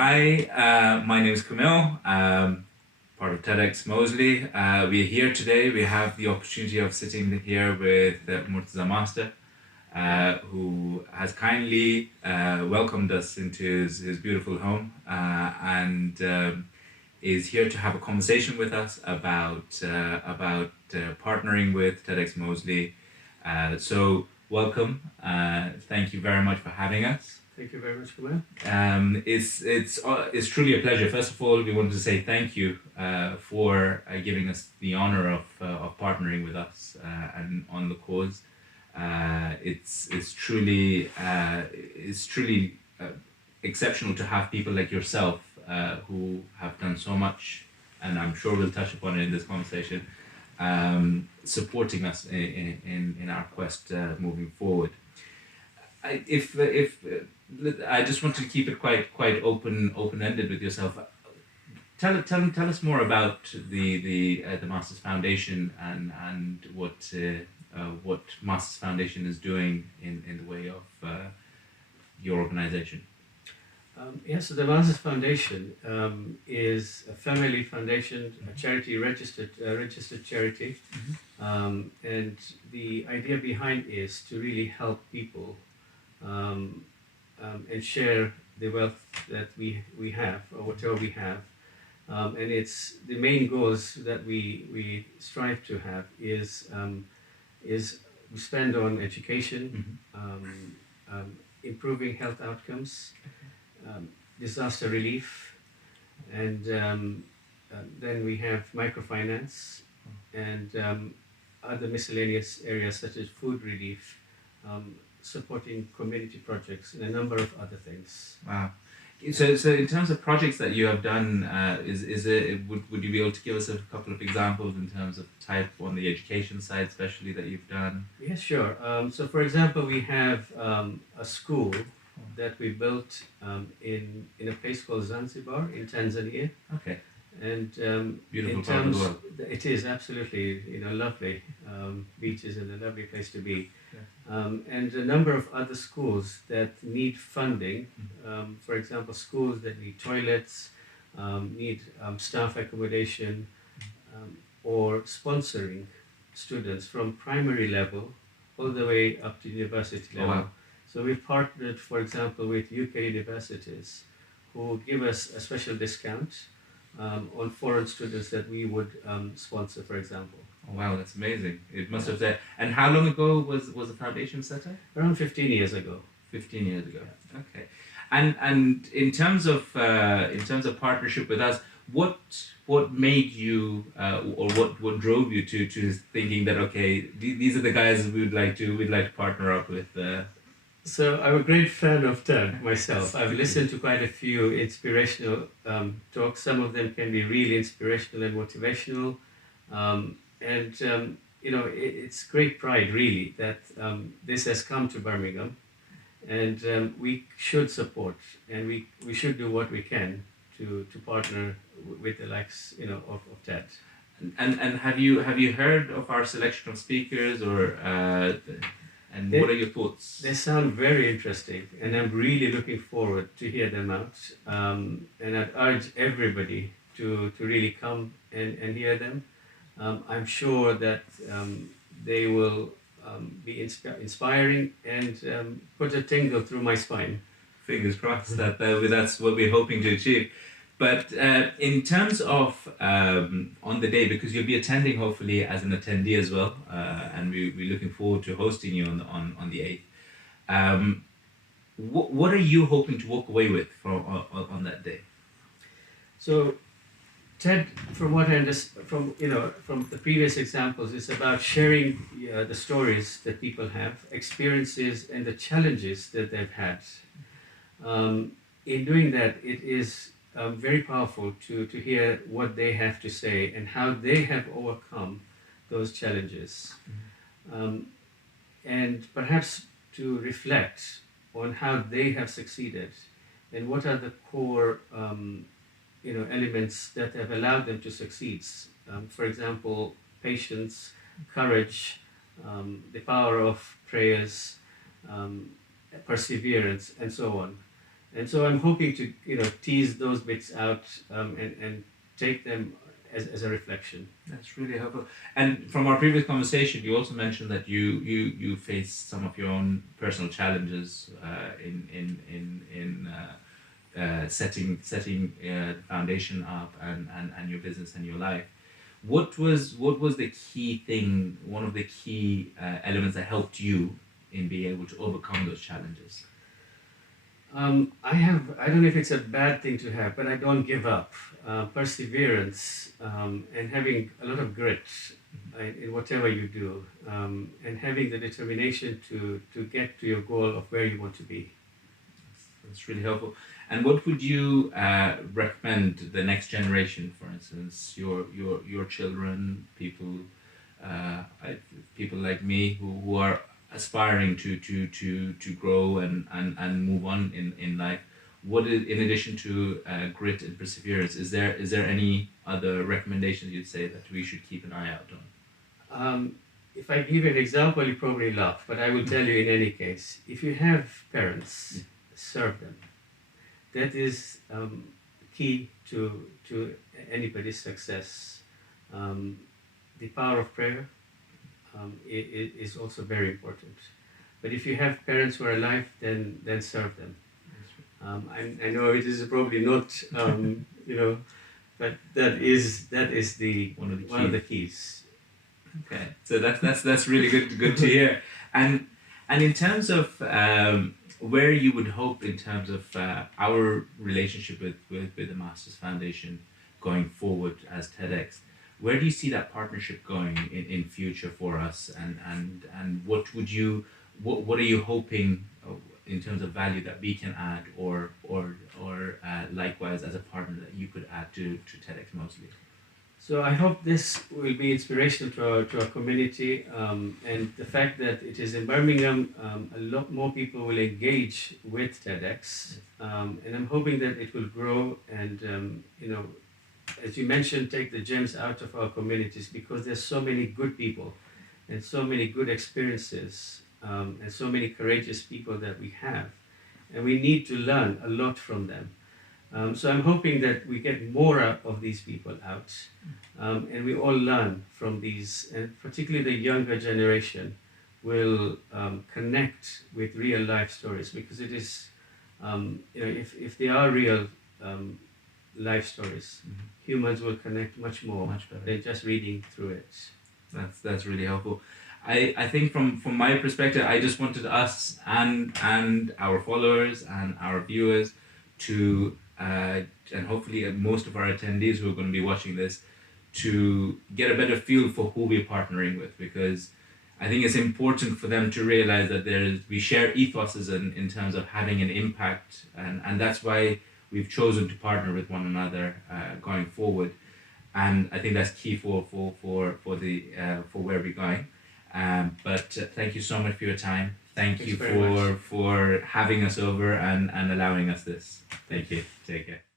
Hi, my name is Komeil, part of TEDxMoseley. We're here today. We have the opportunity of sitting here with Murtaza Master, who has kindly welcomed us into his beautiful home and is here to have a conversation with us about partnering with TEDxMoseley. So welcome. Thank you very much for having us. Thank you very much, Komeil. It's truly a pleasure. First of all, we wanted to say thank you for giving us the honor of partnering with us and on the cause. It's truly exceptional to have people like yourself who have done so much, and I'm sure we'll touch upon it in this conversation, supporting us in our quest moving forward. If I just want to keep it quite open-ended with yourself. Tell us more about the Masters Foundation and what Masters Foundation is doing in the way of your organization. Yes, so the Masters Foundation is a family foundation, a charity registered charity, and the idea behind is to really help people and share the wealth that we have, or whatever we have. And it's the main goals that we strive to have is we spend on education, improving health outcomes, disaster relief, and then we have microfinance and other miscellaneous areas such as food relief, supporting community projects and a number of other things. Wow. So in terms of projects that you have done, would you be able to give us a couple of examples in terms of type on the education side, especially that you've done? Yes, sure. So for example, we have a school that we built in a place called Zanzibar in Tanzania. Okay. And beautiful part of the world. It is absolutely lovely, beaches and a lovely place to be. Yeah. And a number of other schools that need funding, for example, schools that need toilets, need staff accommodation, or sponsoring students from primary level all the way up to university level. Oh, wow. So we've partnered, for example, with UK universities who give us a special discount on foreign students that we would sponsor, for example. Oh, wow, that's amazing. It must have said. And how long ago was the foundation set up? Around 15 years ago. 15 years ago. Yeah. Okay. And in terms of partnership with us, what made you or what drove you to thinking that okay, these are the guys we'd like to partner up with? So I'm a great fan of TED myself. I've listened to quite a few inspirational talks. Some of them can be really inspirational and motivational. It's great pride really that this has come to Birmingham, and we should support and we should do what we can to partner with the likes of TED. And have you heard of our selection of speakers or? And what are your thoughts? They sound very interesting, and I'm really looking forward to hear them out. And I'd urge everybody to really come and hear them. I'm sure that they will be inspiring and put a tingle through my spine. Fingers crossed that's what we're hoping to achieve. But in terms of on the day, because you'll be attending hopefully as an attendee as well, and we're looking forward to hosting you on the 8th. What are you hoping to walk away with on that day? So, TED, from what I understand, from the previous examples, it's about sharing the stories that people have, experiences, and the challenges that they've had. In doing that, it is very powerful to hear what they have to say and how they have overcome those challenges. And perhaps to reflect on how they have succeeded and what are the core elements that have allowed them to succeed. For example, patience, courage, the power of prayers, perseverance, and so on. And so I'm hoping to tease those bits out, and take them as a reflection. That's really helpful. And from our previous conversation, you also mentioned that you faced some of your own personal challenges in setting the foundation up and your business and your life. What was the key thing? One of the key elements that helped you in being able to overcome those challenges? I don't know if it's a bad thing to have, but I don't give up. Perseverance, and having a lot of grit in whatever you do, and having the determination to get to your goal of where you want to be. That's really helpful. And what would you recommend the next generation, for instance, your children, people like me who are aspiring to grow and move on in life? What is, in addition to grit and perseverance, is there any other recommendations you'd say that we should keep an eye out on? If I give you an example, you probably laugh, but I will tell you in any case. If you have parents, serve them. That is key to anybody's success. The power of prayer is also very important. But if you have parents who are alive, then serve them. I know it is probably not, but that is the one of the keys. Okay, so that's really good to hear. And in terms of where you would hope in terms of our relationship with the Masters Foundation going forward as TEDx, where do you see that partnership going in future for us? And what are you hoping in terms of value that we can add, or likewise as a partner that you could add to TEDxMoseley? So I hope this will be inspirational to our community, and the fact that it is in Birmingham, a lot more people will engage with TEDx, and I'm hoping that it will grow and as you mentioned, take the gems out of our communities, because there's so many good people and so many good experiences, and so many courageous people that we have, and we need to learn a lot from them. So I'm hoping that we get more of these people out, and we all learn from these, and particularly the younger generation will connect with real life stories, because it is, if they are real life stories, humans will connect much more than just reading through it. That's really helpful. I think from my perspective, I just wanted us and our followers and our viewers to and hopefully most of our attendees who are going to be watching this, to get a better feel for who we're partnering with, because I think it's important for them to realize that we share ethoses in terms of having an impact, and that's why we've chosen to partner with one another going forward. And I think that's key for where we're going. But thank you so much for your time. Thank you for having us over and allowing us this. Thank you. Take care.